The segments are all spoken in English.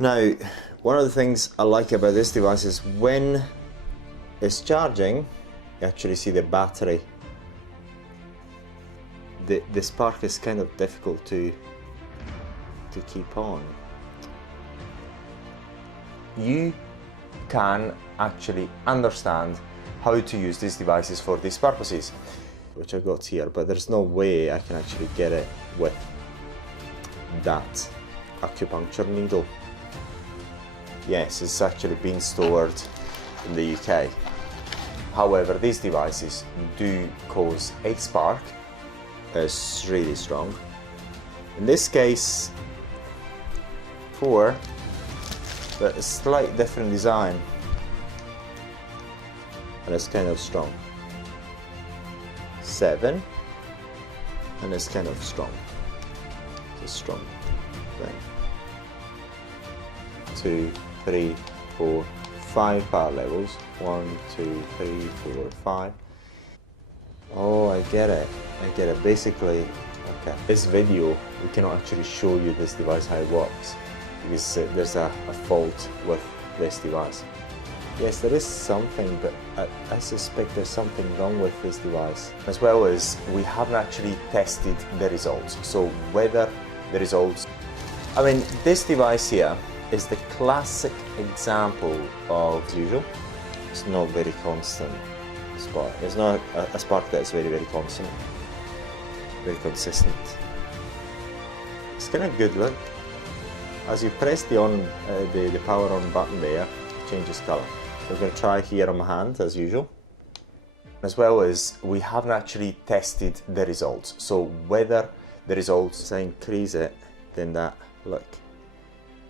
Now, one of the things I like about this device is when it's charging, you actually see the battery. The spark is kind of difficult to keep on. You can actually understand how to use these devices for these purposes, which I got here, but there's no way I can actually get it with that acupuncture needle. Yes, it's actually been stored in the UK. However, these devices do cause a spark. It's really strong. In this case, but a slight different design, and it's kind of strong. 7, and it's kind of strong. It's a strong thing. 2, 3, 4, 5 power levels. 1, 2, 3, 4, 5. Oh, I get it. Basically, okay. This video, we cannot actually show you this device how it works because there's a fault with this device. Yes, there is something, but I suspect there's something wrong with this device. As well as we haven't actually tested the results. So whether the results, I mean, this device here is the classic example of, as usual, it's not very constant spark. It's not a spark that's very, very constant, very consistent. It's kind of good look. As you press the power on button there, it changes colour. So I'm going to try here on my hand as usual. As well as we haven't actually tested the results. So whether the results, as I increase it, then that, look,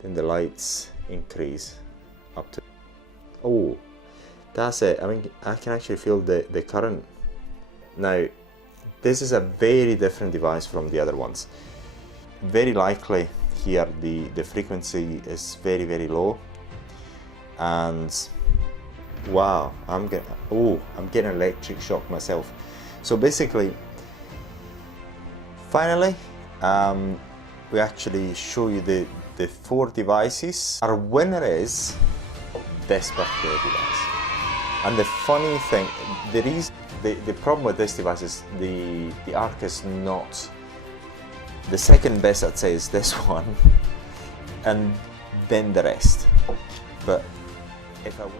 then the lights increase up to, oh, that's it. I mean, I can actually feel the current. Now, this is a very different device from the other ones. Very likely here the frequency is very, very low, and wow, I'm getting electric shock myself. So basically, finally, we actually show you the 4 devices. Our winner is this particular device. And the funny thing, the problem with this device is the arc is not, the second best I'd say is this one, and then the rest. But if I would,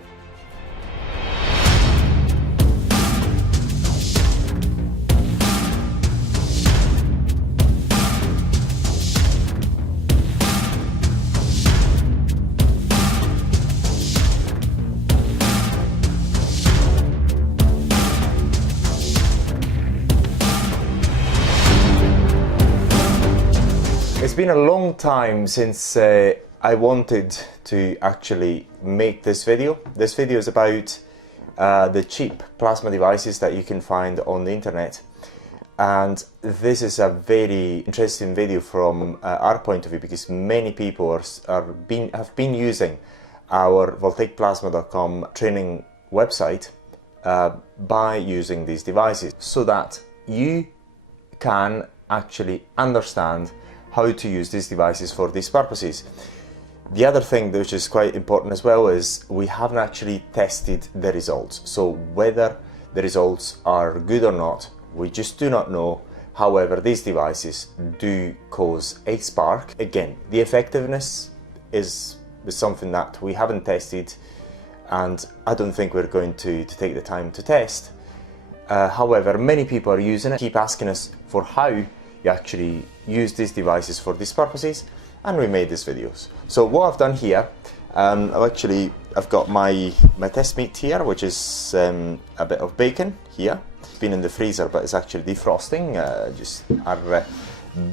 it's been a long time since I wanted to actually make this video. This video is about the cheap plasma devices that you can find on the internet. And this is a very interesting video from our point of view because many people have been using our voltaicplasma.com training website by using these devices so that you can actually understand how to use these devices for these purposes. The other thing which is quite important as well is we haven't actually tested the results. So whether the results are good or not, we just do not know. However, these devices do cause a spark. Again, the effectiveness is something that we haven't tested, and I don't think we're going to take the time to test. However, many people are using it, keep asking us for how you actually use these devices for these purposes, and we made these videos. So what I've done here, I've got my test meat here, which is a bit of bacon here. It's been in the freezer, but it's actually defrosting, just our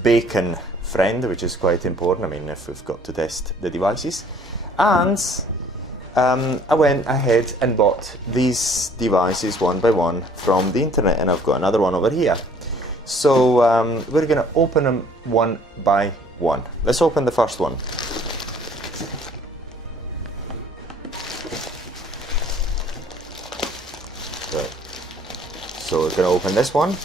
bacon friend, which is quite important, I mean, if we've got to test the devices. And I went ahead and bought these devices one by one from the internet, and I've got another one over here. So we're going to open them one by one. Let's open the first one. So we're going to open this one.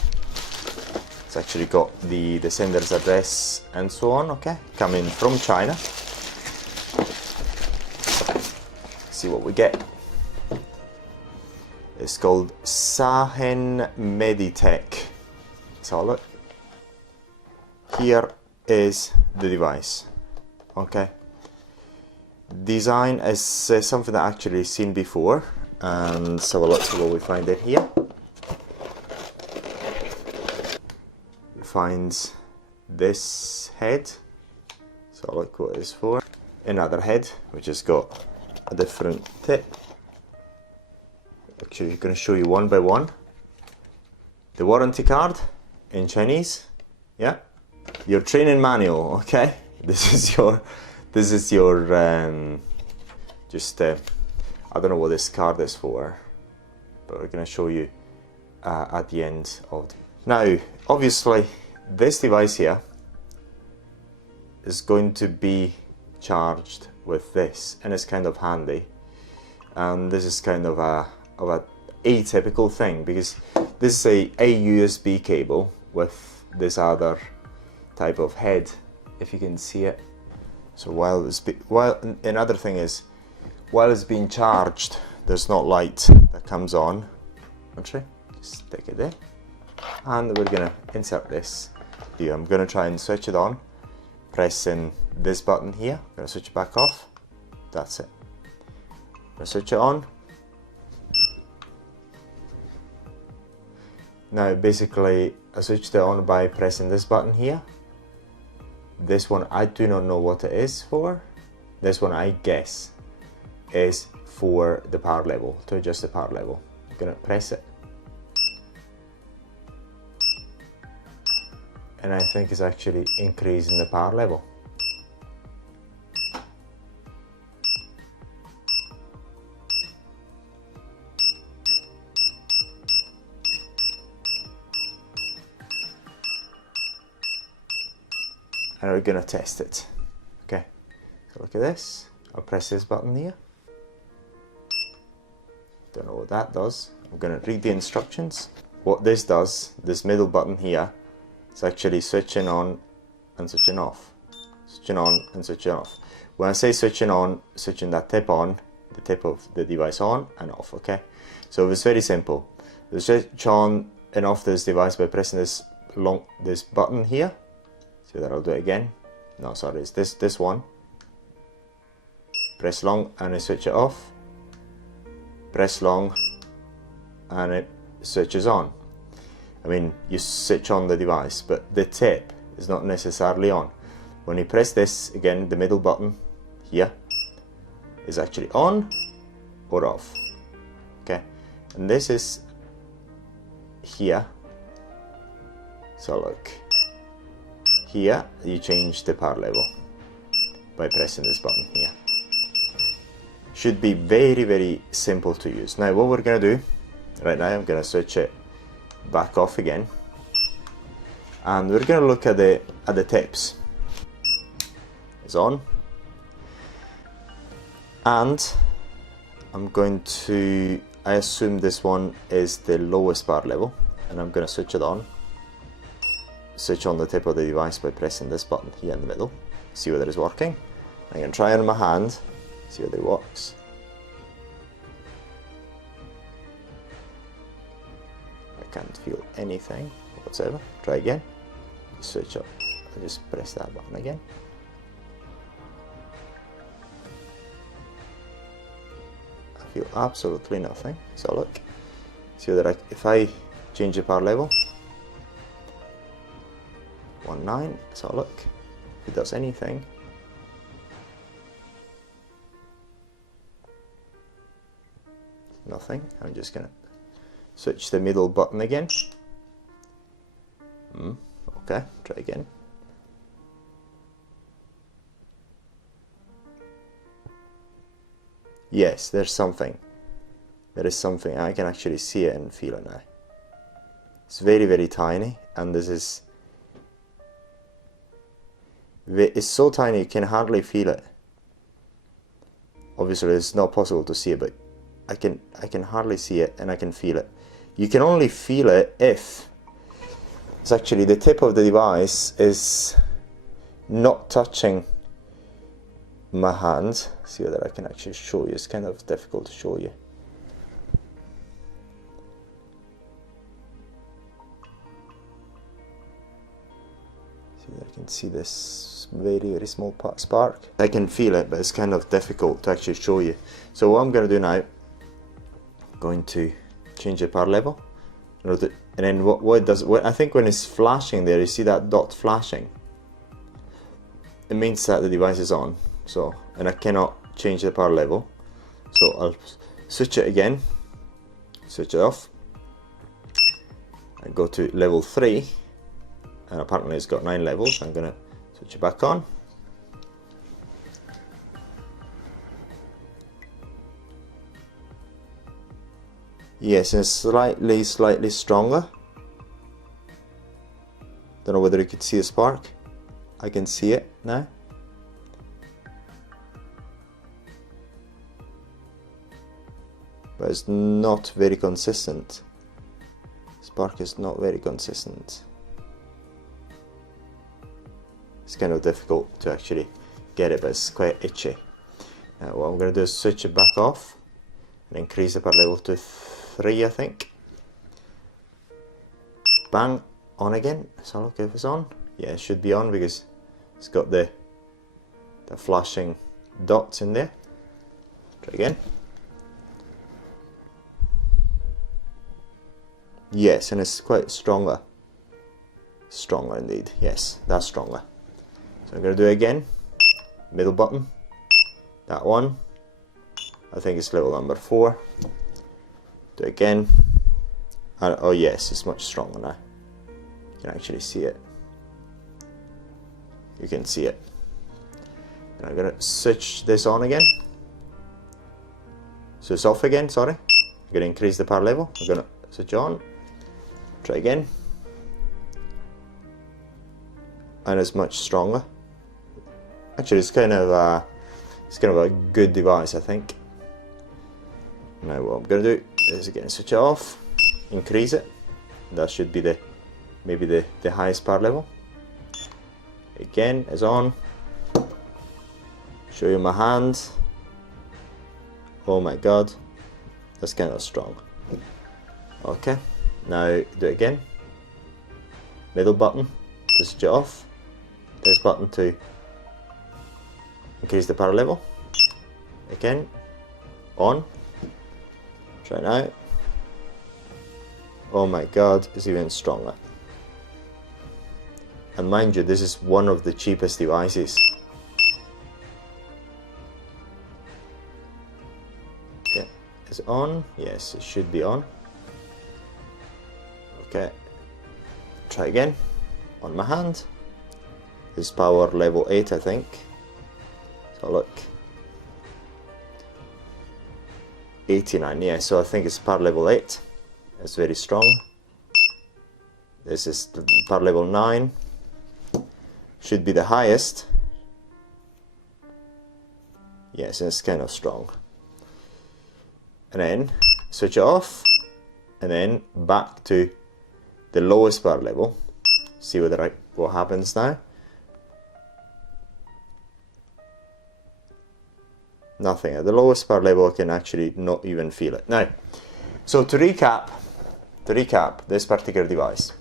It's actually got the sender's address and so on, okay? Coming from China. see what we get. It's called Sahen Meditech. So look, here is the device. Okay, design is something that I've actually seen before, and so let's see what we find in here. We find this head, so look what it's for. Another head which has got a different tip. Actually, I'm going to show you one by one. The warranty card in Chinese, yeah. Your training manual, okay. This is your I don't know what this card is for, but we're going to show you at the end of now. Obviously, this device here is going to be charged with this, and it's kind of handy. And this is kind of a atypical thing, because this is a USB cable with this other type of head, if you can see it. So another thing is, while it's being charged, there's not light that comes on. Actually, just stick it there, and we're gonna insert this here. I'm gonna try and switch it on, pressing this button here. I'm gonna switch it back off. That's it. I'm gonna switch it on. Now basically I switched it on by pressing this button here. This one I do not know what it is for. This one I guess is for the power level, to adjust the power level. I'm gonna press it, and I think it's actually increasing the power level. And we're gonna test it. Okay, so look at this. I'll press this button here. Don't know what that does. I'm gonna read the instructions. What this does, this middle button here, is actually switching on and switching off. Switching on and switching off. When I say switching on, switching that tip on, the tip of the device on and off, okay? So it's very simple. You switch on and off this device by pressing this button here. So that I'll do it again. No, sorry, it's this one. Press long and I switch it off. Press long and it switches on. I mean, you switch on the device, but the tip is not necessarily on. When you press this again, the middle button here is actually on or off. Okay, and this is here. So look. Here, you change the power level by pressing this button here. Should be very, very simple to use. Now, what we're going to do, right now, I'm going to switch it back off again. And we're going to look at the tips. It's on. And I'm going to, I assume this one is the lowest power level. And I'm going to switch it on. Switch on the tip of the device by pressing this button here in the middle. See whether it's working. I'm going to try it on my hand, see whether it works. I can't feel anything whatsoever. Try again. Switch up. I just press that button again. I feel absolutely nothing. So look. See whether if I change the power level. 1.9, so look, if it does anything. Nothing. I'm just gonna switch the middle button again. Okay, try again. Yes, there's something. There is something. I can actually see it and feel it now. It's very, very tiny, and this is. It's so tiny you can hardly feel it. Obviously it's not possible to see it, but I can hardly see it and I can feel it. You can only feel it if it's actually the tip of the device is not touching my hand, see whether I can actually show you. It's kind of difficult to show you. See whether I can see this very small spark. I can feel it, but it's kind of difficult to actually show you. So what I'm going to do now, I'm going to change the power level, and then what it does, I think when it's flashing there, you see that dot flashing, it means that the device is on. So, and I cannot change the power level, so I'll switch it again, switch it off, and go to level 3, and apparently it's got 9 levels. I'm going to switch it back on. Yes, it's slightly stronger. Don't know whether you could see a spark. I can see it now. But it's not very consistent. Spark is not very consistent. It's kind of difficult to actually get it, but it's quite itchy. Now what I'm going to do is switch it back off and increase the power level to 3, I think. Bang, on again. So look if it's on. Yeah, it should be on because it's got the flashing dots in there. Try again. Yes, and it's quite stronger. Stronger indeed. Yes, that's stronger. So I'm going to do it again. Middle button. That one. I think it's level number 4. Do it again. And, oh yes, it's much stronger now. You can actually see it. You can see it. And I'm going to switch this on again. So it's off again, sorry. I'm going to increase the power level. I'm going to switch on. Try again. And it's much stronger. Actually, it's kind of a good device, I think. Now what I'm going to do is again switch it off, increase it. That should be maybe the highest power level. Again, it's on. Show you my hand. Oh my god, that's kind of strong. Okay, now do it again. Middle button to switch it off. This button to increase the power level. Again, on. Try now. Oh my god, it's even stronger. And mind you, this is one of the cheapest devices. Okay, is it on? Yes, it should be on. Okay, try again. On my hand. This is power level 8, I think. So look. 89, yeah, so I think it's power level 8. It's very strong. This is power level 9. Should be the highest. Yes, it's kind of strong. And then switch it off, and then back to the lowest power level. See what happens now. Nothing. At the lowest power level, I can actually not even feel it. Now, so to recap this particular device.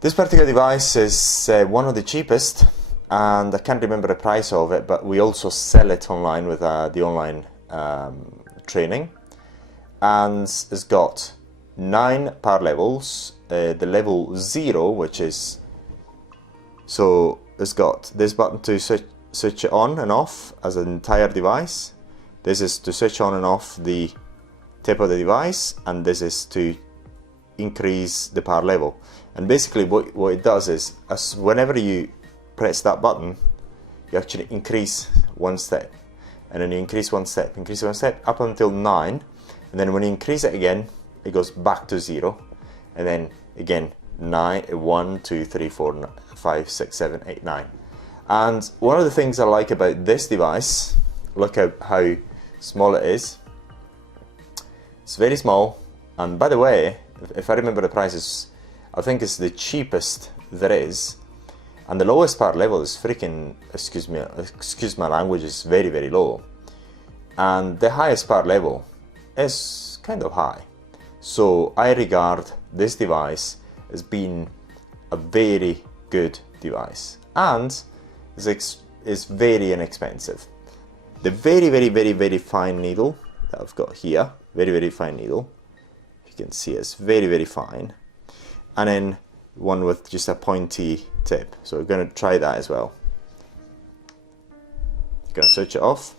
This particular device is one of the cheapest, and I can't remember the price of it, but we also sell it online with the online training. And it's got 9 power levels. The level 0, which is, so it's got this button to switch it on and off as an entire device. This is to switch on and off the tip of the device, and this is to increase the power level. And basically what it does is, whenever you press that button, you actually increase one step, and then you increase one step, up until 9, and then when you increase it again, it goes back to 0, and then again 9, 1, 2, 3, 4, 5, 6, 7, 8, 9. And one of the things I like about this device, look how small it is. It's very small, and by the way, if I remember the prices, I think it's the cheapest there is. And the lowest power level is freaking, excuse my language, is very, very low. And the highest power level is kind of high. So I regard this device as being a very good device, and is very inexpensive. The very, very, very, very fine needle that I've got here, very, very fine needle, you can see it's very, very fine, and then one with just a pointy tip. So we're going to try that as well. Going to switch it off,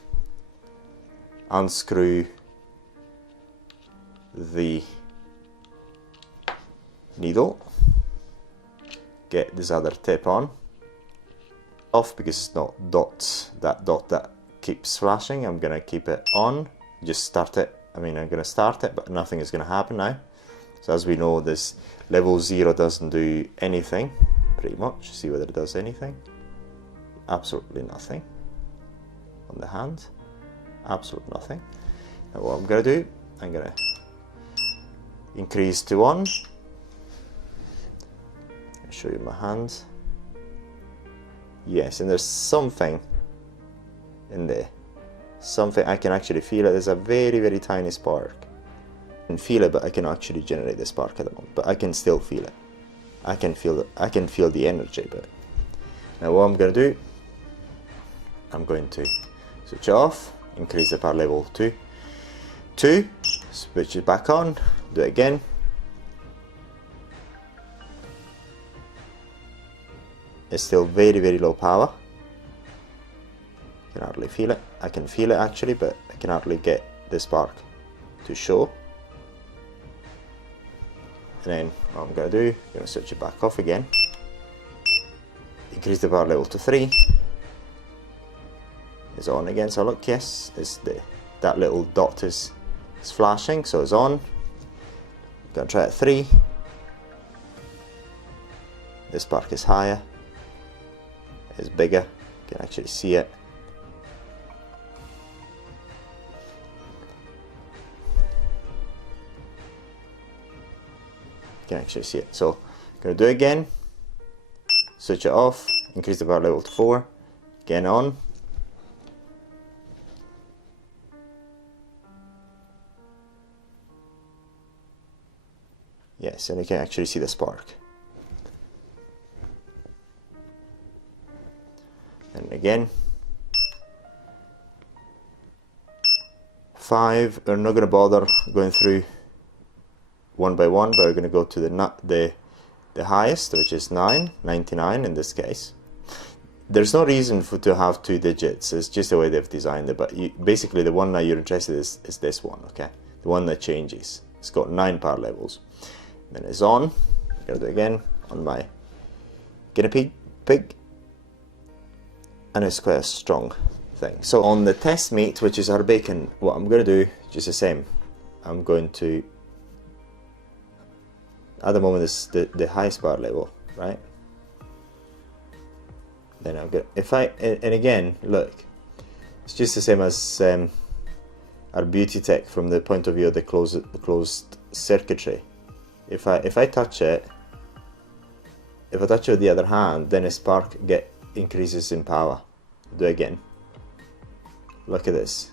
unscrew the needle, get this other tip on, off because it's not that dot that keeps flashing. I'm going to keep it on, just start it. I'm going to start it, but nothing is going to happen now. So as we know, this level 0 doesn't do anything, pretty much. See whether it does anything. Absolutely nothing. On the hand, absolutely nothing. Now what I'm going to do, I'm going to increase to 1. I'll show you my hand. Yes, and there's something in there. Something, I can actually feel it. There's a very, very tiny spark. I can feel it, but I can actually generate the spark at the moment. But I can still feel it. I can feel the energy. But now what I'm going to do, I'm going to switch it off, increase the power level to 2, switch it back on, do it again. It's still very, very low power. I can hardly feel it. I can feel it actually, but I can hardly get the spark to show. And then what I'm going to do, I'm going to switch it back off again. Increase the power level to 3. It's on again. So look, yes, that little dot is flashing, so it's on. I'm going to try it at 3. The spark is higher. It's bigger. You can actually see it. You can actually see it. So I'm going to do it again. Switch it off. Increase the power level to 4. Again on. Yes, and you can actually see the spark. And again, 5. We're not going to bother going through one by one, but we're going to go to the highest, which is 99 in this case. There's no reason to have 2 digits. It's just the way they've designed it. But basically, the one that you're interested in is this one. Okay, the one that changes. It's got 9 power levels. Then it's on. I'm going to do it again on my guinea pig. And it's quite a strong thing. So on the test meat, which is our bacon, what I'm going to do, just the same. I'm going to, at the moment, it's the highest power level, right? Then I'm going to, and again, look, it's just the same as our beauty tech from the point of view of the closed circuitry. If I touch it, if I touch it with the other hand, then a spark increases in power. Do it again. Look at this.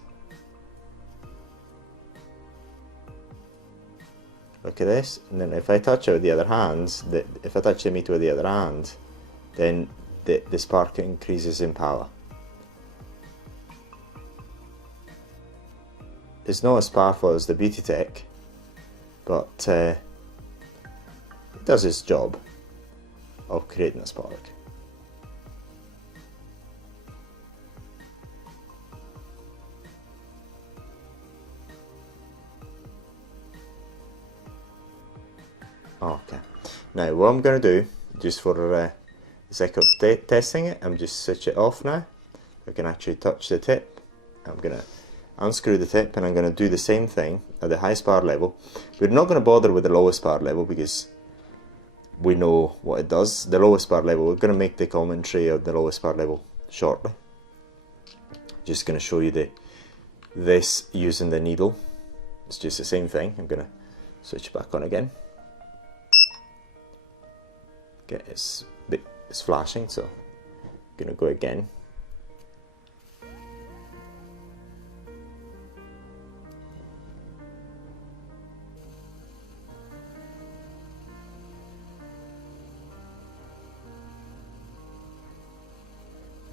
Look at this. And then if I touch it with the other hand, if I touch the meat with the other hand, then the spark increases in power. It's not as powerful as the beauty tech, but it does its job of creating a spark. Okay, now what I'm going to do, just for the sake of testing it, I'm just switch it off now. I can actually touch the tip. I'm going to unscrew the tip, and I'm going to do the same thing at the highest power level. We're not going to bother with the lowest power level because we know what it does. The lowest power level, we're going to make the commentary of the lowest power level shortly. Just going to show you this using the needle. It's just the same thing. I'm going to switch back on again. Okay, it's a bit is flashing, so I'm gonna go again.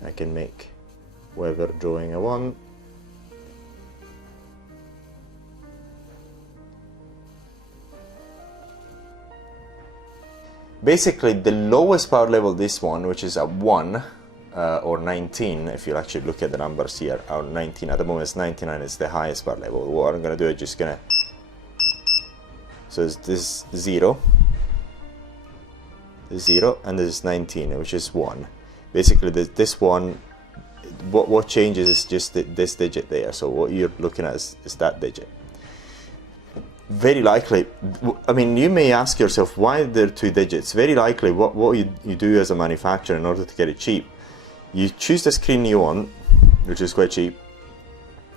I can make whatever drawing I want. Basically, the lowest power level, this one, which is a 1 or 19, if you actually look at the numbers here, or 19, at the moment it's 99, is the highest power level. What I'm going to do is just going to, so it's this 0, this 0, and this is 19, which is 1. Basically, this one, what changes is just this digit there, so what you're looking at is that digit. Very likely, I mean, you may ask yourself why there are 2 digits. Very likely what you do as a manufacturer in order to get it cheap, you choose the screen you want, which is quite cheap,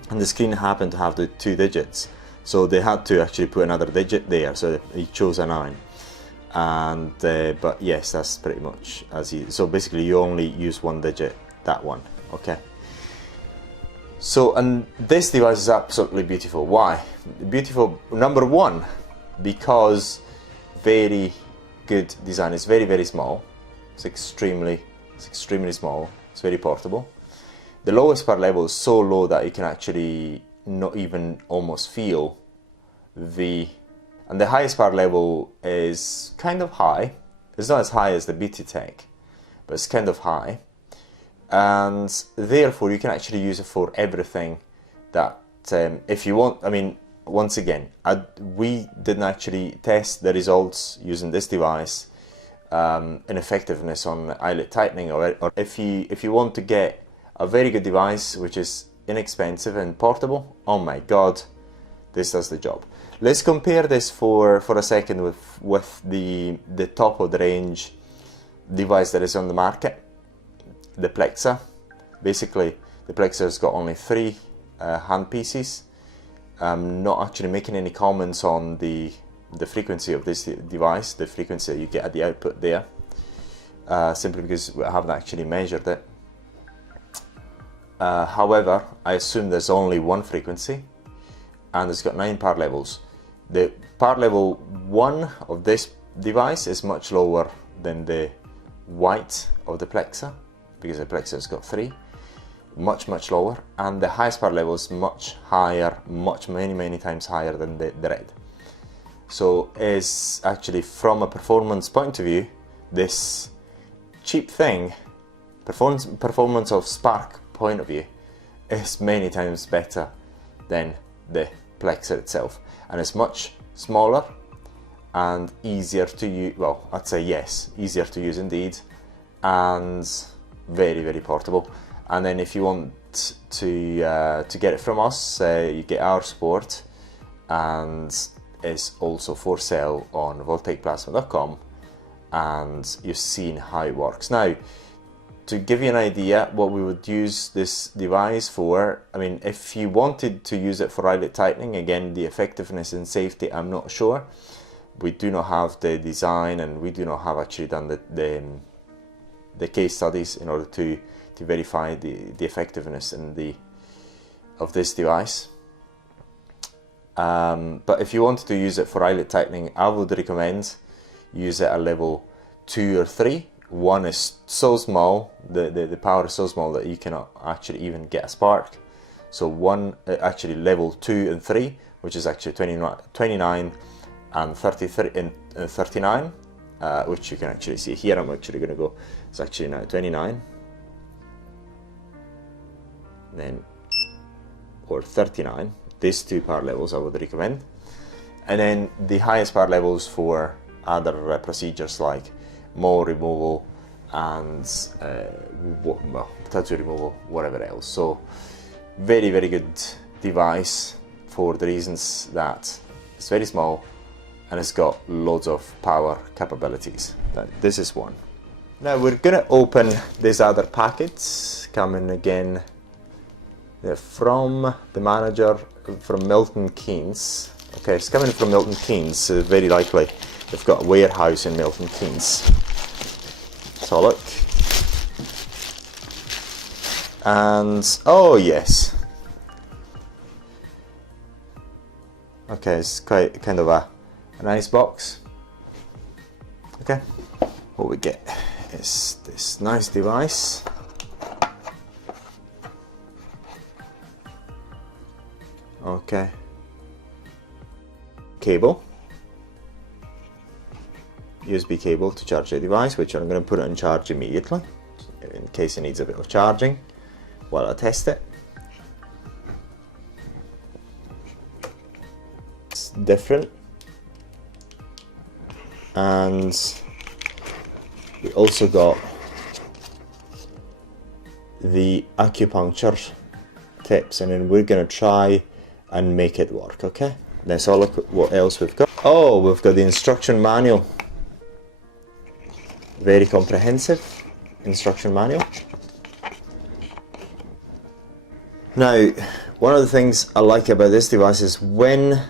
and the screen happened to have the 2 digits, so they had to actually put another digit there, so he chose a 9. And but yes, that's pretty much as easy. So basically you only use 1 digit, that one. Okay, so, and this device is absolutely beautiful. Why? Beautiful, number one, because very good design. It's very, very small. It's extremely small. It's very portable. The lowest power level is so low that you can actually not even almost feel the, and the highest power level is kind of high. It's not as high as the BT Tech, but it's kind of high. And therefore you can actually use it for everything that if you want. I mean, once again, we didn't actually test the results using this device in effectiveness on eyelid tightening, or if you want to get a very good device which is inexpensive and portable, oh my god, this does the job. Let's compare this for a second with the top of the range device that is on the market, the Plexa. Basically, the Plexa has got only 3 hand pieces. I'm not actually making any comments on the frequency of this device, the frequency that you get at the output there, simply because I haven't actually measured it. However, I assume there's only 1 frequency, and it's got 9 power levels. The power level 1 of this device is much lower than the white of the Plexa, because the Plexa has got 3, much lower, and the highest power level is much higher, many times higher than the red. So is actually, from a performance point of view, this cheap thing, performance of spark point of view, is many times better than the Plexa itself, and it's much smaller and easier to use. Well, I'd say yes, easier to use indeed, and very portable. And then if you want to get it from us, you get our support, and it's also for sale on voltaicplasma.com, and you've seen how it works. Now, to give you an idea what we would use this device for, I mean, if you wanted to use it for eyelid tightening, again, the effectiveness and safety, I'm not sure. We do not have the design, and we do not have actually done the case studies in order to verify the effectiveness and of this device. But if you wanted to use it for eyelid tightening, I would recommend use it at level 2 or 3. 1 is so small, the power is so small that you cannot actually even get a spark. So actually level 2 and 3, which is actually 29 and 33 and 39, which you can actually see here. I'm actually going to go, it's actually now 29, then, or 39. These 2 power levels I would recommend. And then the highest power levels for other procedures like mole removal and tattoo removal, whatever else. So very good device for the reasons that it's very small and it's got loads of power capabilities. This is one. Now we're gonna open this other packet coming again from the manager from Milton Keynes. Okay, it's coming from Milton Keynes, very likely they've got a warehouse in Milton Keynes. Let's have a look. And oh yes. Okay, it's quite kind of a nice box. Okay, what we get is this nice device. Okay, cable, USB cable to charge the device, which I'm going to put it on charge immediately in case it needs a bit of charging while I test it. It's different, and we also got the acupuncture tips, and then we're going to try and make it work. Okay, let's all look at what else we've got. Oh, we've got the instruction manual. Very comprehensive instruction manual. Now, one of the things I like about this device is when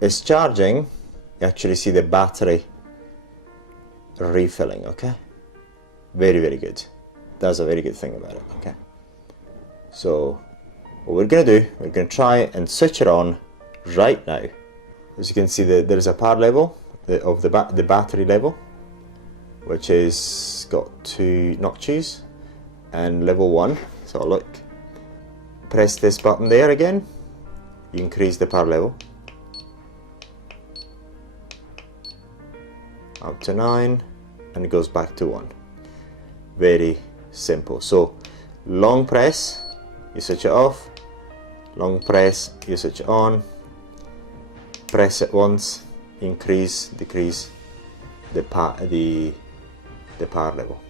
it's charging, you actually see the battery refilling. Okay, very, very good. That's a very good thing about it. Okay, so what we're going to do, we're going to try and switch it on right now. As you can see, there's a power level of the battery level, which is got 2 notches, and level 1. So look, press this button there again, you increase the power level up to 9, and it goes back to 1. Very simple. So long press, you switch it off. Long press, you switch it on. Press it once, increase, decrease the power level.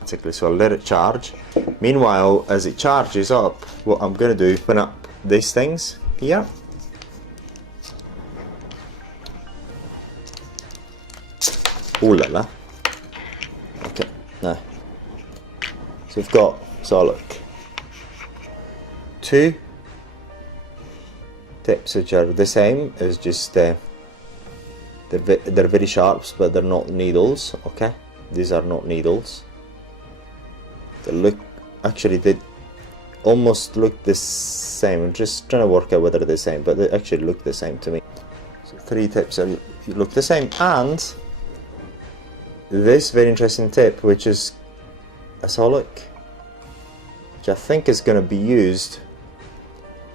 Basically, so I'll let it charge. Meanwhile, as it charges up, what I'm going to do, open up these things here. Ooh la la. Okay, now, so we've got, so look, 2 tips which are the same, as just they're very sharp, but they're not needles. Okay, these are not needles. They look, actually they almost look the same. I'm just trying to work out whether they're the same, but they actually look the same to me. So 3 tips look the same, and this very interesting tip, which is a solid, which I think is going to be used.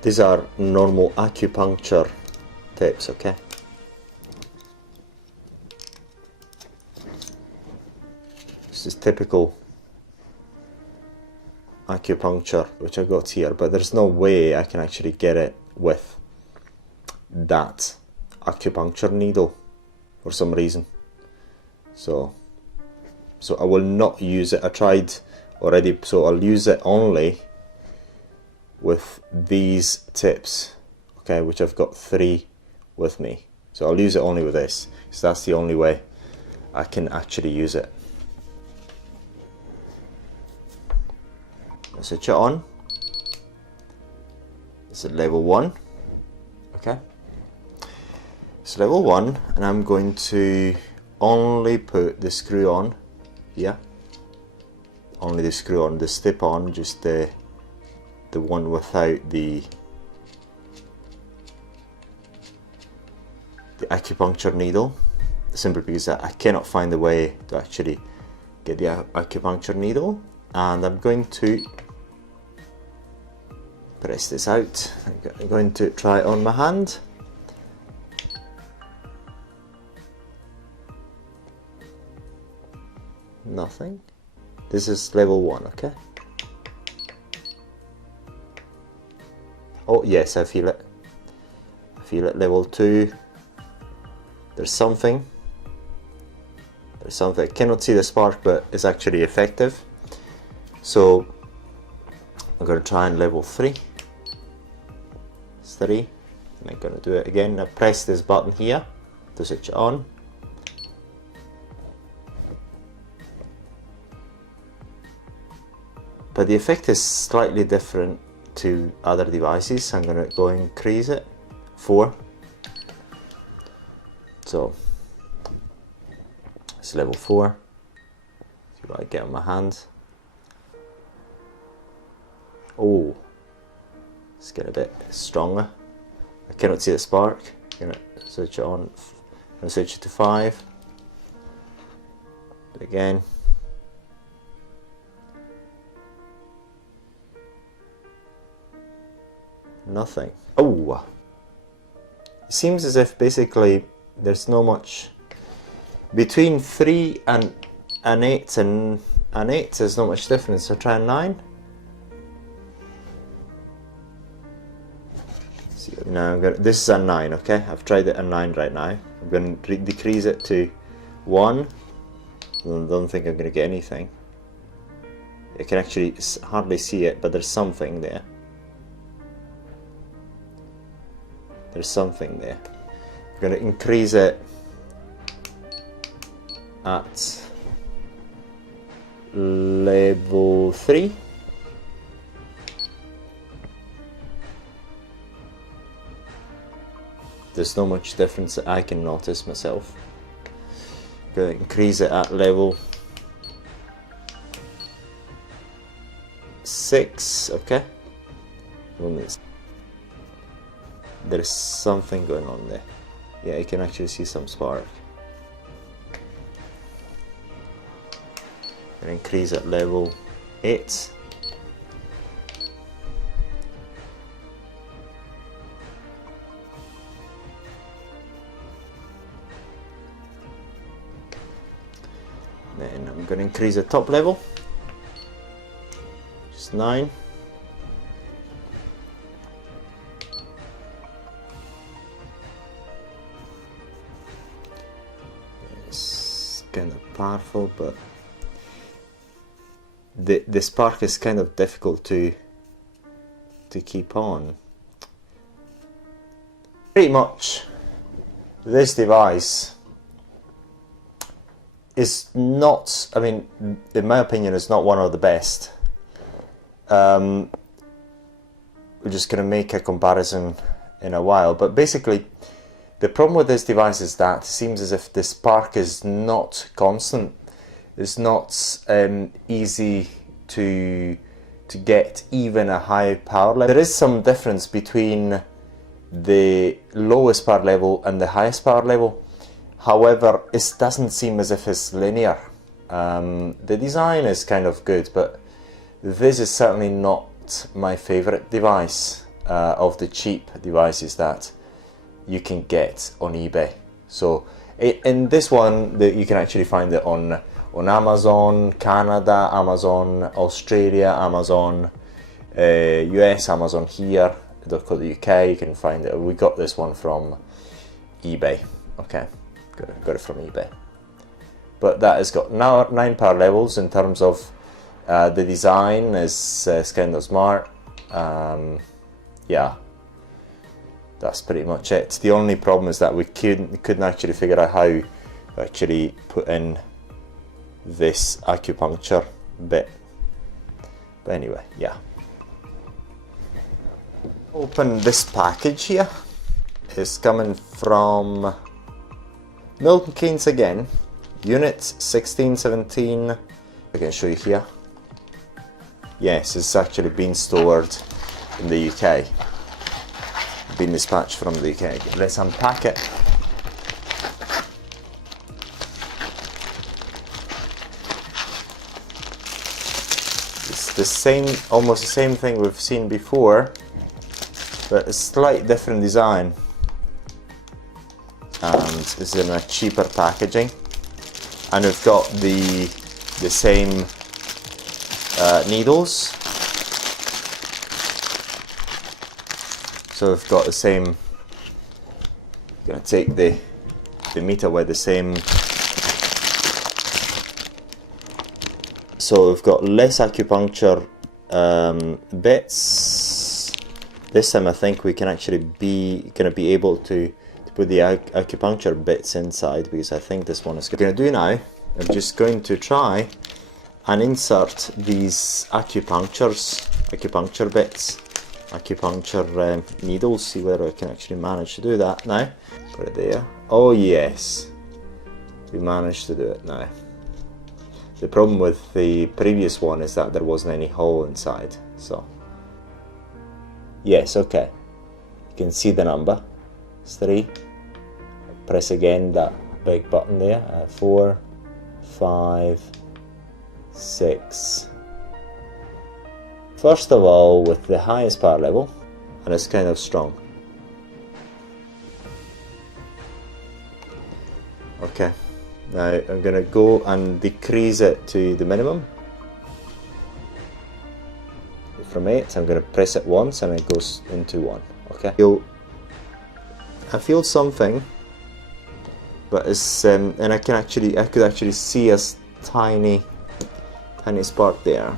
These are normal acupuncture tips. Okay, this is typical acupuncture which I got here, but there's no way I can actually get it with that acupuncture needle for some reason. So I will not use it. I tried already, so I'll use it only with these tips, okay, which I've got 3 with me. So I'll use it only with this, so that's the only way I can actually use it. I'll switch it on. This is level 1. Okay, it's level 1, and I'm going to only put the screw on here. Only the screw on, the step on, just the one without the acupuncture needle, simply because I cannot find a way to actually get the acupuncture needle. And I'm going to press this out. I'm going to try it on my hand. Nothing. This is level 1, okay? Oh yes, I feel it. I feel it. Level 2. There's something. There's something. I cannot see the spark, but it's actually effective. So I'm going to try on level 3. It's 3. And I'm going to do it again. I press this button here to switch it on. But the effect is slightly different to other devices. I'm going to go increase it. 4. So it's level 4. See what I get on my hand. Oh, it's getting a bit stronger. I cannot see the spark. I'm gonna switch it on. I'm gonna switch it to 5. But again, nothing. Oh, it seems as if basically there's no much between 3 and 8 and 8. There's not much difference. So try a 9. See, now this is a 9. Okay, I've tried it a 9 right now. I'm going to decrease it to 1. I don't think I'm going to get anything. You can actually hardly see it, but there's something there. There's something there. I'm going to increase it at level 3. There's not much difference that I can notice myself. I'm going to increase it at level 6. Okay. There's something going on there. Yeah, you can actually see some spark. And increase at level 8. Then I'm going to increase the top level. Just 9. It's kind of powerful, but the spark is kind of difficult to keep on. Pretty much this device is not, I mean, in my opinion, is not one of the best. We're just going to make a comparison in a while, but basically the problem with this device is that it seems as if the spark is not constant. It's not easy to get even a high power level. There is some difference between the lowest power level and the highest power level. However, it doesn't seem as if it's linear. The design is kind of good, but this is certainly not my favorite device of the cheap devices that you can get on eBay. So in this one, you can actually find it on Amazon Canada, Amazon Australia, Amazon US, Amazon here, .co.uk. You can find it. We got this one from eBay. Okay, got it from eBay. But that has got now 9 power levels. In terms of the design is kind of smart. Yeah, that's pretty much it. The only problem is that we couldn't actually figure out how to actually put in this acupuncture bit. But anyway, yeah. Open this package here. It's coming from Milton Keynes again. Unit 1617. I can show you here. Yes, it's actually been stored in the UK. Been dispatched from the UK. Let's unpack it. It's the same, almost the same thing we've seen before, but a slight different design. And it's in a cheaper packaging. And we've got the same needles. So we've got the same, gonna take the meter with the same. So we've got less acupuncture bits. This time I think we can actually be able to put the acupuncture bits inside, because I think this one is going to do now. I'm just going to try and insert these acupuncture bits, acupuncture needles, see whether I can actually manage to do that now. Put it there. Oh yes, we managed to do it now. The problem with the previous one is that there wasn't any hole inside. So yes, okay, you can see the number. It's 3. Press again that big button there. 4, 5, 6. First of all, with the highest power level, and it's kind of strong. Okay, now I'm going to go and decrease it to the minimum. From 8, I'm going to press it once and it goes into 1. Okay. I feel something, but it's and I could actually see a tiny spark there.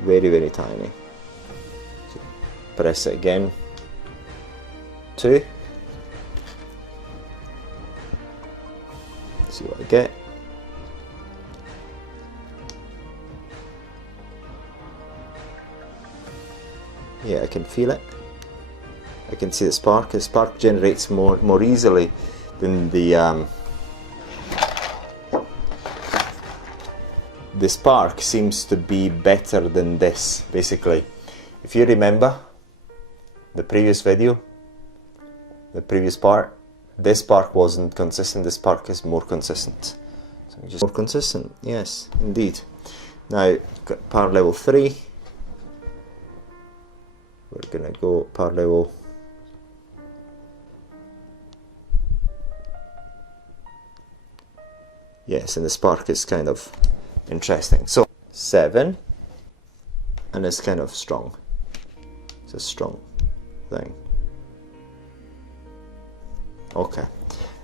Very, very tiny. So press it again. 2. See what I get. Yeah, I can feel it. I can see the spark. The spark generates more easily than the spark seems to be better than this. Basically, if you remember the previous video, the previous part, this spark wasn't consistent. This spark is more consistent. So just more consistent. Yes, indeed. Now got power level 3. We're gonna go power level. Yes, and the spark is kind of interesting. So 7, and it's kind of strong. It's a strong thing. Okay,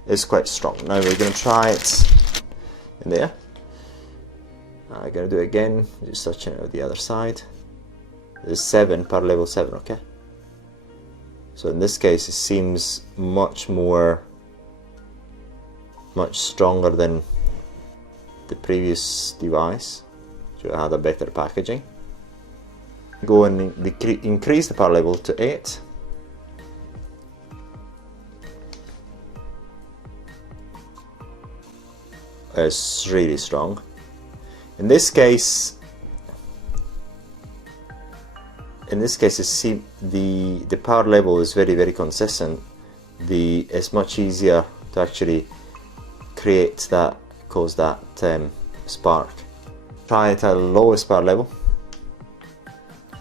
it's quite strong. Now we're going to try it in there. I'm going to do it again, just touching it with the other side. It's 7, power level 7, okay? So in this case it seems much stronger than the previous device, so it had a better packaging. Go and increase the power level to 8. It's really strong. In this case, the power level is very, very consistent. It's much easier to actually create that, cause that spark. Try it at the lowest power level.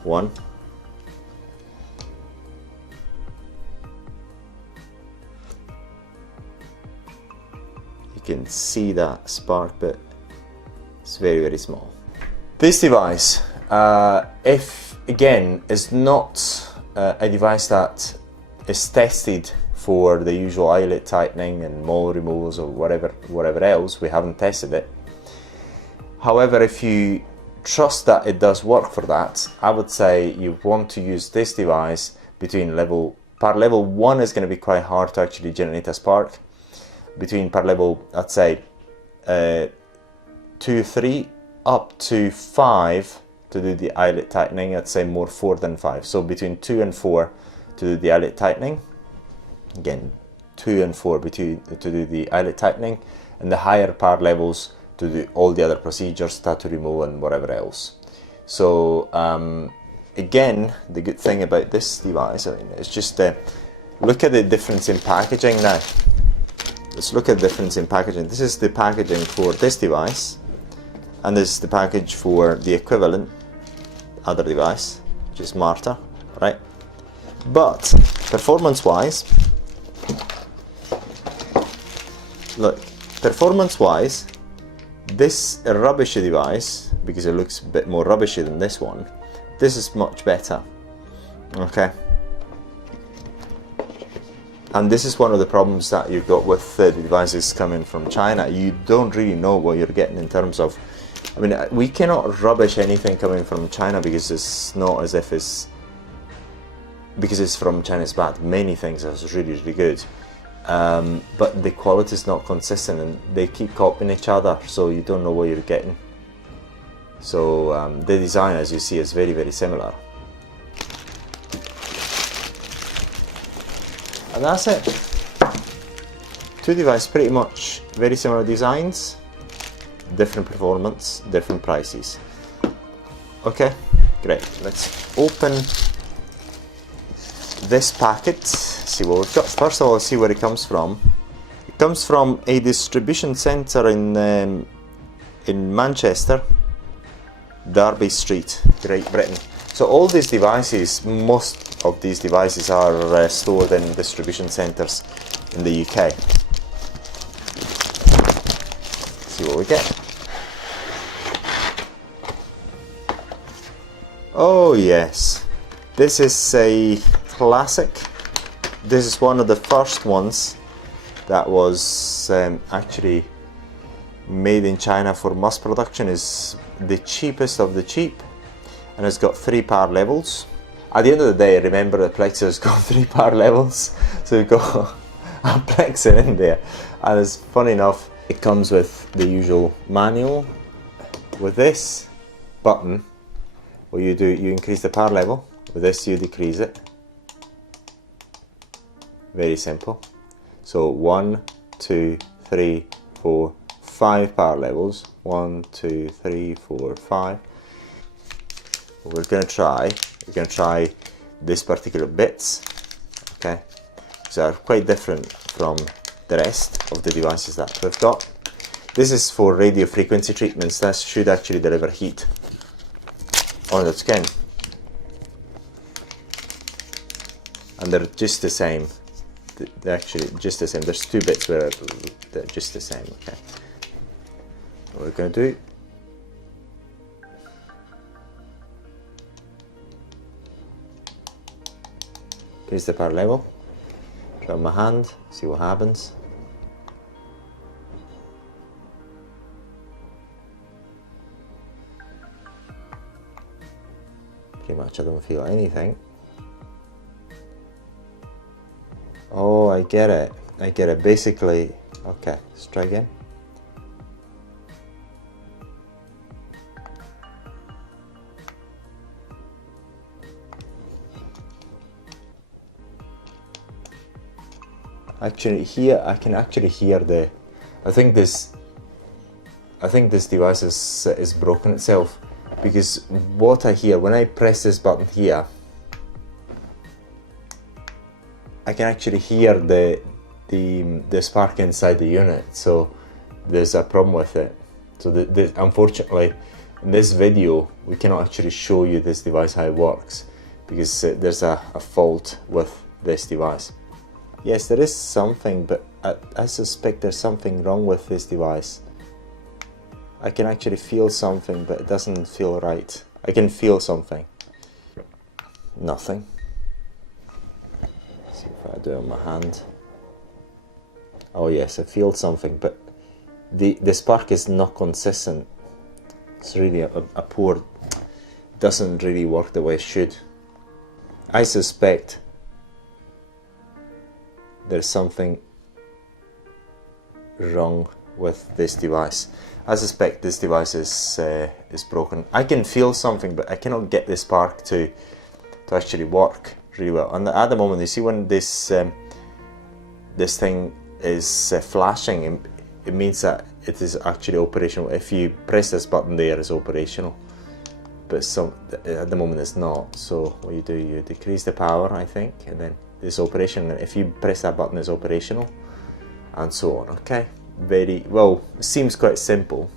1. You can see that spark, but it's very, very small. This device, if again, is not a device that is tested for the usual eyelid tightening and mole removals or whatever else. We haven't tested it. However, if you trust that it does work for that, I would say you want to use this device between power level 1 is going to be quite hard to actually generate a spark. Between power level, I'd say 2, 3 up to 5 to do the eyelid tightening. I'd say more 4 than 5. So between 2 and 4 to do the eyelid tightening. Again, 2 and 4 to do the eyelid tightening, and the higher power levels to do all the other procedures, tattoo removal and whatever else. So again, the good thing about this device, is just look at the difference in packaging now. Let's look at the difference in packaging. This is the packaging for this device, and this is the package for the equivalent other device, which is Marta, right? But performance-wise, look, performance-wise, this rubbishy device, because it looks a bit more rubbishy than this one, this is much better, okay? And this is one of the problems that you've got with the devices coming from China. You don't really know what you're getting in terms of, I mean, we cannot rubbish anything coming from China because it's not as if it's, because it's from China, it's bad. Many things are really, really good. But the quality is not consistent and they keep copying each other, so you don't know what you're getting. So the design, as you see, is very, very similar. And that's it. Two devices, pretty much very similar designs, different performance, different prices. Okay, great. Let's open this packet, see what we've got. First of all, see where it comes from. It comes from a distribution centre in Manchester, Derby Street, Great Britain. So all these devices, most of these devices are stored in distribution centres in the UK. See what we get. Oh yes, this is a classic. This is one of the first ones that was actually made in China for mass production. Is the cheapest of the cheap, and it's got 3 power levels. At the end of the day, remember the Plexer has got 3 power levels, so you've got a Plexer in there. And it's funny enough, it comes with the usual manual. With this button, what you do, you increase the power level. With this, you decrease it. Very simple. So 1, 2, 3, 4, 5 power levels. 1, 2, 3, 4, 5. We're gonna try this particular bits. Okay, so they're quite different from the rest of the devices that we've got. This is for radio frequency treatments. That should actually deliver heat on the skin, and they're just the same. They're actually just the same. There's 2 bits where they're just the same. Okay, what we're gonna do, increase the power level, try my hand, see what happens. Pretty much I don't feel anything. Oh, I get it. I get it. Basically, okay, let's try again. Actually, here I can actually hear the. I think this device is broken itself, because what I hear when I press this button here, I can actually hear the spark inside the unit. So there's a problem with it. So unfortunately, in this video we cannot actually show you this device how it works, because there's a fault with this device. Yes, there is something, but I suspect there's something wrong with this device. I can actually feel something, but it doesn't feel right. I can feel something. Nothing. Let's see if I do it on my hand. Oh yes, I feel something, but the spark is not consistent. It's really a poor, doesn't really work the way it should. I suspect there's something wrong with this device. I suspect this device is broken. I can feel something, but I cannot get the spark to actually work really well. And at the moment, you see when this thing is flashing, it means that it is actually operational. If you press this button there, it's operational, but at the moment it's not. So what you do, you decrease the power, I think, and then this operation. If you press that button, it's operational, and so on. Okay, very well. It seems quite simple.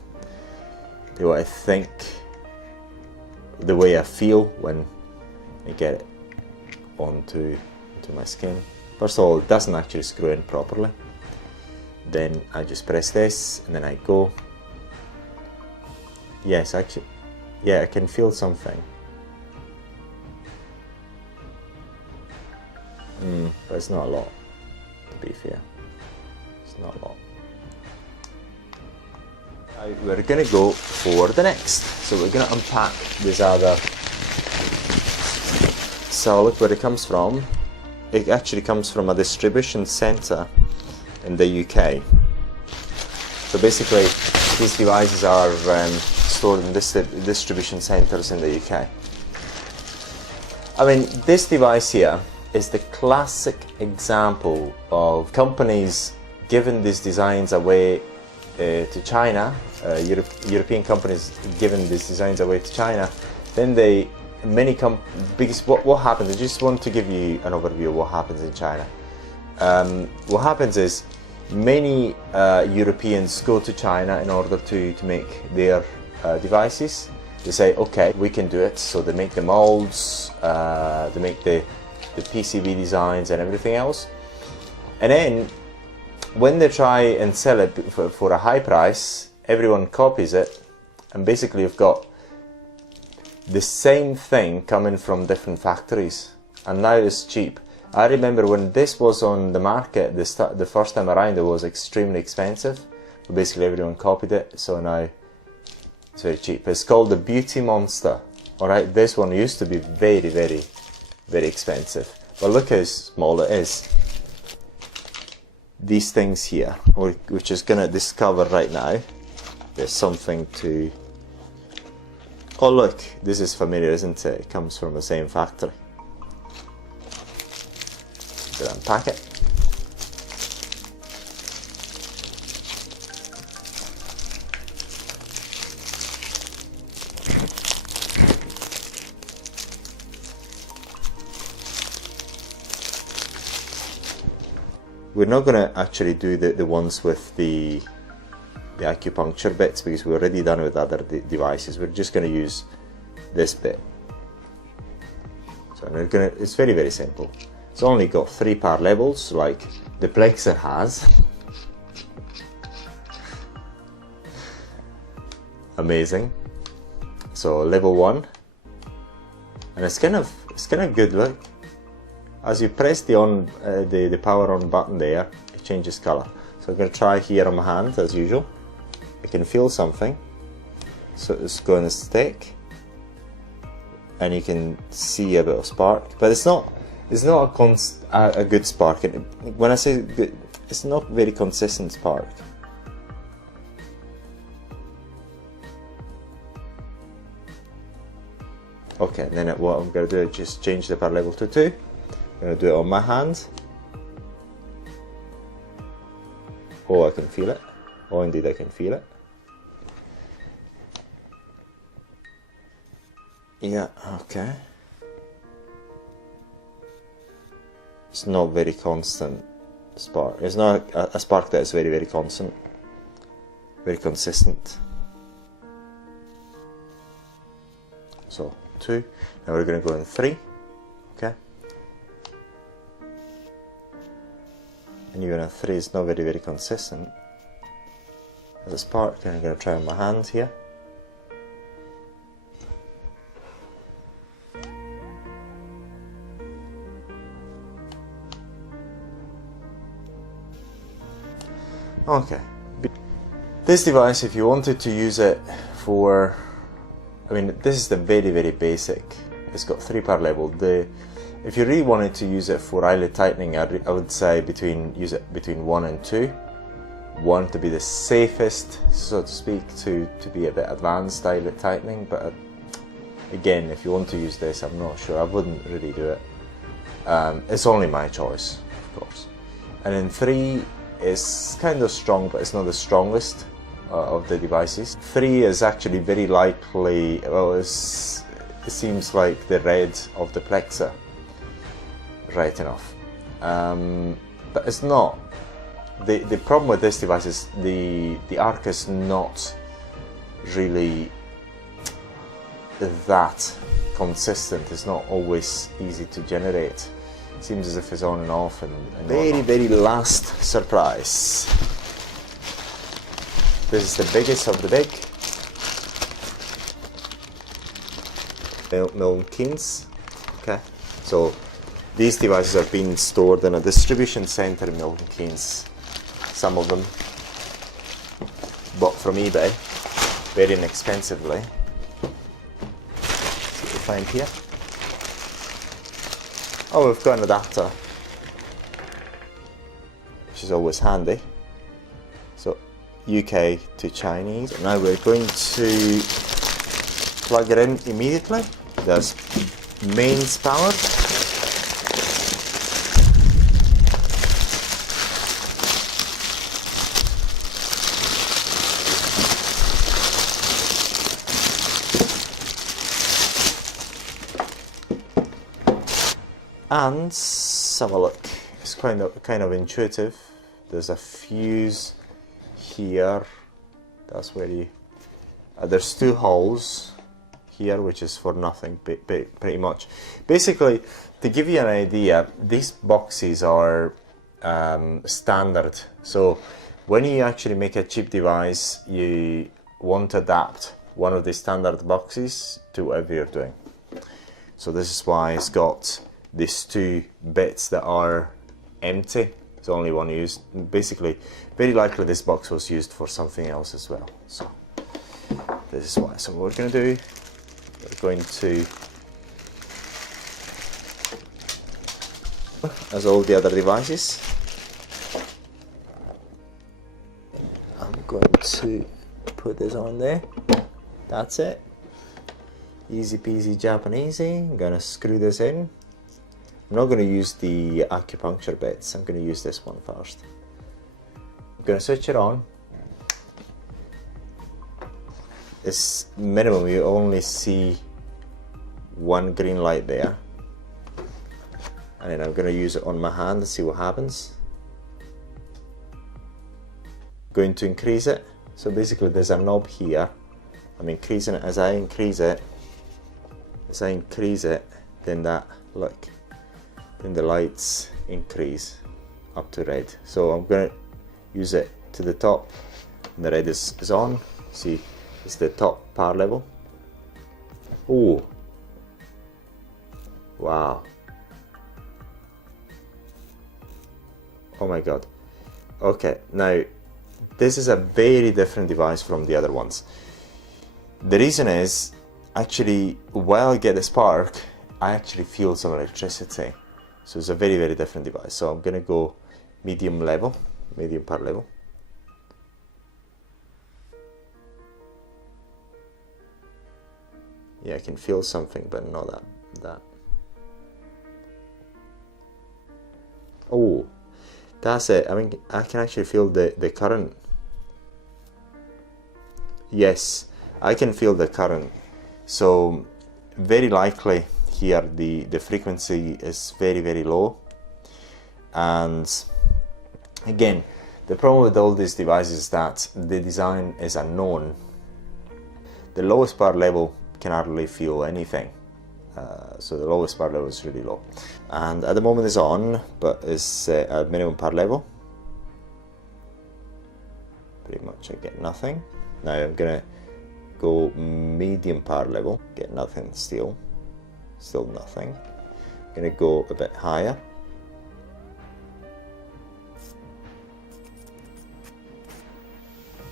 What I think, the way I feel when I get it onto my skin. First of all, it doesn't actually screw in properly. Then I just press this, and then I go. Yes, actually, yeah, I can feel something. But it's not a lot, to be fair. It's not a lot. We're gonna go for the next. So we're gonna unpack this other solid, where it comes from. It actually comes from a distribution centre in the UK. So basically, these devices are stored in distribution centres in the UK. I mean, this device here is the classic example of companies given these designs away to China, European companies given these designs away to China, then because what happens, I just want to give you an overview of what happens in China. What happens is many Europeans go to China in order to make their devices. They say, okay, we can do it. So they make the molds, they make the PCB designs and everything else. And then when they try and sell it for a high price, everyone copies it, and basically you've got the same thing coming from different factories, and now it's cheap. I remember when this was on the market, the first time around, it was extremely expensive, but basically everyone copied it, so now it's very cheap. It's called the Beauty Monster. Alright, this one used to be very, very, very expensive, but look how small it is. These things here, which is going to discover right now, there's something to... Oh look, this is familiar, isn't it? It comes from the same factory. Gonna unpack it. We're not going to actually do the ones with the acupuncture bits, because we've already done it with other devices. We're just going to use this bit. So it's very, very simple. It's only got 3 power levels like the Plexer has. Amazing. So level 1, and it's kind of good. Look, as you press the power on button there, it changes color. So I'm going to try here on my hand as usual. I can feel something, so it's going to stick, and you can see a bit of spark, but it's not a good spark. When I say good, it's not very consistent spark. Okay, then what I'm going to do is just change the power level to 2. I'm going to do it on my hand. Oh, I can feel it. Oh, indeed, I can feel it. Yeah, okay. It's not very constant spark. It's not a spark that is very, very constant, very consistent. So 2. Now we're going to go in 3. Okay. And even a 3 is not very, very consistent as a spark. And I'm going to try on my hand here. Okay. This device, if you wanted to use it for, I mean, this is the very, very basic. It's got 3 power level. If you really wanted to use it for eyelid tightening, I would say use it between 1 and 2. 1 to be the safest, so to speak, to be a bit advanced eyelid tightening. But again, if you want to use this, I'm not sure. I wouldn't really do it. It's only my choice, of course. And then 3 is kind of strong, but it's not the strongest of the devices. 3 is actually very likely, well, it seems like the red of the Plexer, right enough. But it's not. The problem with this device is the arc is not really that consistent. It's not always easy to generate. It seems as if it's on and off. And very, very last surprise. This is the biggest of the big. Milkins. Okay, so these devices are being stored in a distribution center in Milton Keynes. Some of them bought from eBay very inexpensively. See what we find here. Oh, we've got an adapter, which is always handy. So UK to Chinese. Now we're going to plug it in immediately. There's mains power. And let's have a look. It's kind of intuitive. There's a fuse here. That's where you. There's 2 holes here, which is for nothing, pretty much. Basically, to give you an idea, these boxes are standard. So when you actually make a cheap device, you want to adapt one of the standard boxes to whatever you're doing. So this is why it's got these 2 bits that are empty. It's only one used. Basically, very likely this box was used for something else as well. So this is why. So what we're going to do, we're going to, as all the other devices, I'm going to put this on there. That's it. Easy peasy Japanesey. I'm going to screw this in. I'm not going to use the acupuncture bits. I'm going to use this one first. I'm going to switch it on. It's minimum. You only see 1 green light there. And then I'm going to use it on my hand to see what happens. Going to increase it. So basically there's a knob here. I'm increasing it. As I increase it, then that, look, then the lights increase up to red. So I'm going to use it to the top, and the red is on. See, it's the top power level. Oh, wow. Oh my god. Okay, now this is a very different device from the other ones. The reason is, actually, while I get the spark, I actually feel some electricity. So it's a very, very different device. So I'm gonna go medium power level. Yeah, I can feel something, but not that. Oh, that's it. I mean, I can actually feel the current. Yes, I can feel the current. So very likely here the frequency is very, very low. And again, the problem with all these devices is that the design is unknown. The lowest power level can hardly feel anything. So the lowest power level is really low. And at the moment it's on, but it's at minimum power level. Pretty much I get nothing. Now I'm gonna go medium power level, get nothing still nothing. I'm gonna go a bit higher.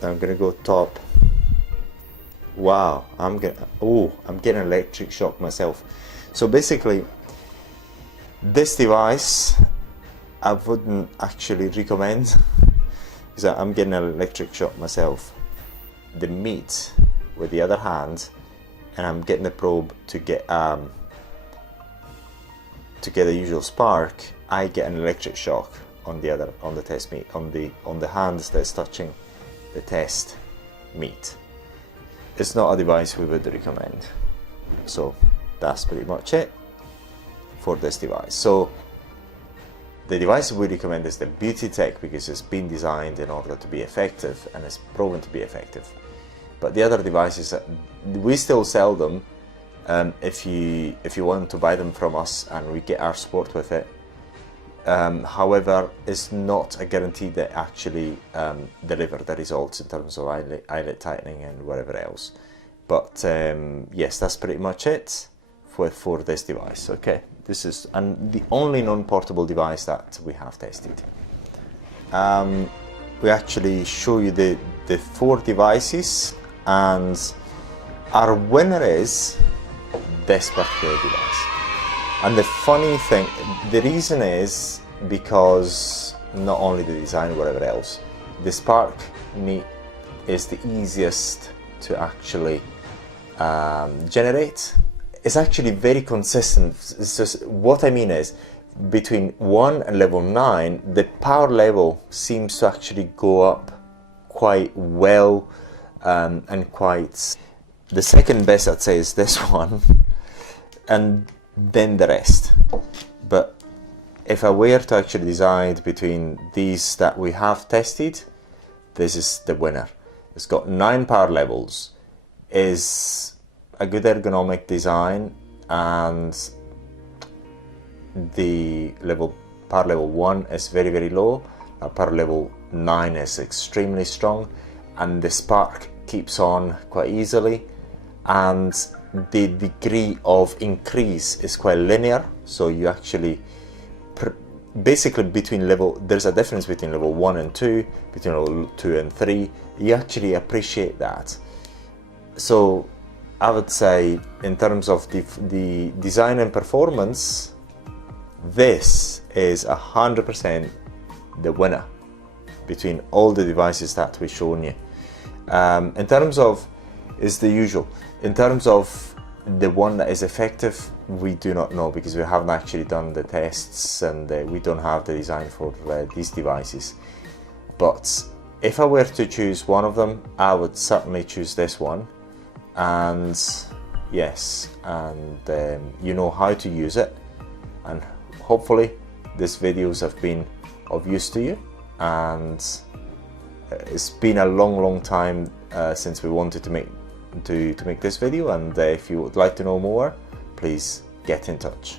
Now I'm gonna go top. Wow, I'm getting an electric shock myself. So basically, this device I wouldn't actually recommend, because I'm getting an electric shock myself. The meat with the other hand, and I'm getting the probe to get the usual spark. I get an electric shock on the test meat, on the hands that's touching the test meat. It's not a device we would recommend. So that's pretty much it for this device. So the device we recommend is the Beauty Tech, because it's been designed in order to be effective and it's proven to be effective. But the other devices, we still sell them if you want to buy them from us, and we get our support with it. However, it's not a guarantee that actually deliver the results in terms of eyelid tightening and whatever else. But yes, that's pretty much it for this device. Okay, this is the only non-portable device that we have tested. We actually show you the 4 devices, and our winner is this particular device. And the funny thing, the reason is because not only the design, whatever else, the spark meat is the easiest to actually generate. It's actually very consistent. It's just, what I mean is, between 1 and level 9, the power level seems to actually go up quite well, and quite. The second best I'd say is this one, and then the rest. but if I were to actually decide between these that we have tested, this is the winner. It's got 9 power levels, is a good ergonomic design, and the power level 1 is very low, power level 9 is extremely strong, and the spark keeps on quite easily, and the degree of increase is quite linear, so you actually basically there's a difference between level 1 and 2, between level 2 and 3. You actually appreciate that. So I would say, in terms of the design and performance, this is 100% the winner between all the devices that we've shown you. In terms of, is the usual. In terms of the one that is effective, we do not know, because we haven't actually done the tests, and we don't have the design for these devices. But if I were to choose one of them, I would certainly choose this one. And yes, and you know how to use it, and hopefully these videos have been of use to you. And it's been a long time since we wanted to make this video, and if you would like to know more, please get in touch.